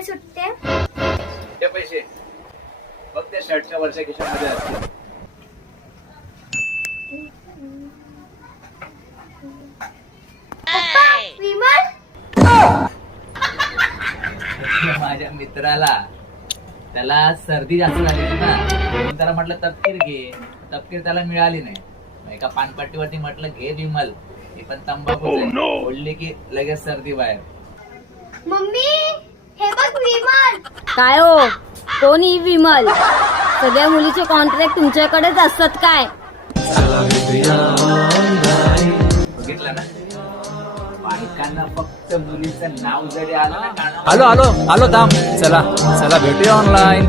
रुपये सुटते. ते पैसे बघ त्या शर्टच्या वरच्या खिशामध्ये असतील. पप्पा विमल. माझ्या मित्राला त्याला सर्दी जास्त झाली होती ना, म्हणून त्याला म्हटलं तपकीर घे. तपकीर त्याला मिळाली नाही. मग एका पानपट्टीवरती म्हटलं घे विमल, ही पण तंबाखू बोलली की लगेच सर्दी बाहेर. मम्मी हे बघ विमल. काय हो, कोण ही विमल? सगळ्या मुलीचे कॉन्ट्रॅक्ट तुमच्याकडेच असतात काय? बघितलं ना, बायकांना फक्त मुलीचं नाव जरी आलं ना, आलो आलो आलो थांब, चला चला भेटूया ऑनलाईन.